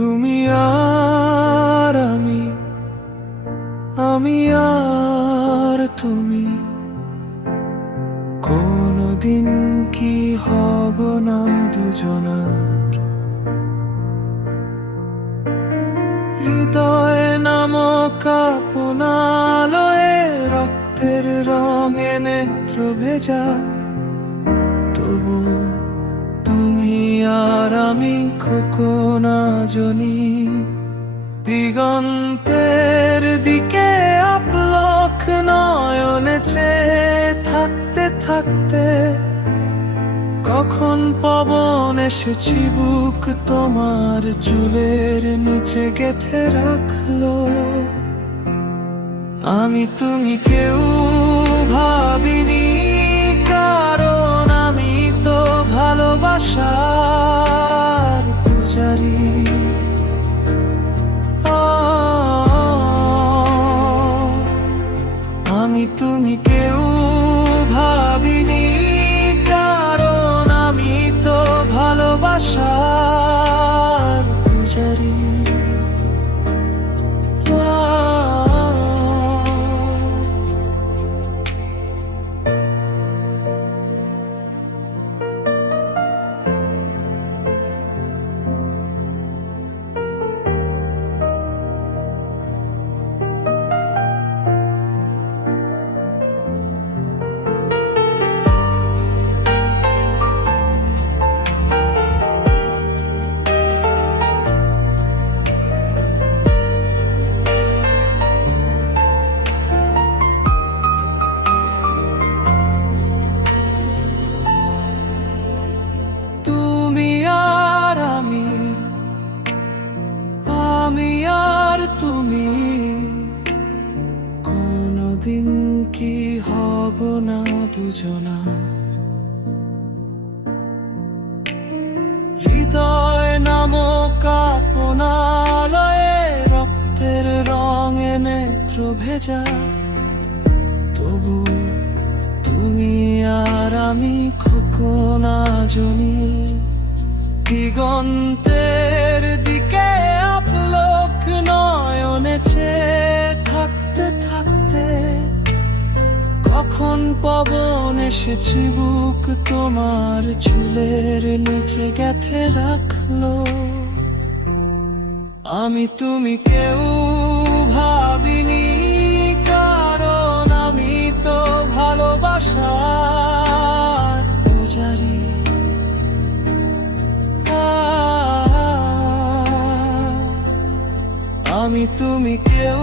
তুমি আর আমি, আমি আর তুমি কোনদিন কি হব না দুজনার। হৃদয় নামক আপনালয়ে রক্তের রঙে নেত্র ভেজা, তবু তুমি আর আমি খোকনা জনি। দিগন্তের দিকে আপলক নয়নে চেয়ে থাকতে থাকতে কখন পবন এসে চিবুক তোমার চুলের নিচে গেঁথে রাখলো। আমি তুমি কেউ ভাবিনি, কারণ আমি তো ভালোবাসার পূজারি। আমি তুমি কেউ ভাবিনি, কারণ আমি তো ভালোবাসার পূজারি। তুমি আর আমি, আমি আর তুমি কোনদিন কি হব না দুজনা। হৃদয় নামক আপনালয়ে রক্তের রঙে নেত্র ভেজা, তবু তুমি আর আমি খোকনা জনি। দিগন্তের দিকে আপলক নয়নে চেয়ে থাকতে থাকতে কখন পবন এসে চিবুক তোমার চুলের নিচে গেঁথে রাখলো। আমি তুমি কেউ ভাবিনি, কারণ আমি তো ভালোবাসার পূজারি। আমি তুমি কেউ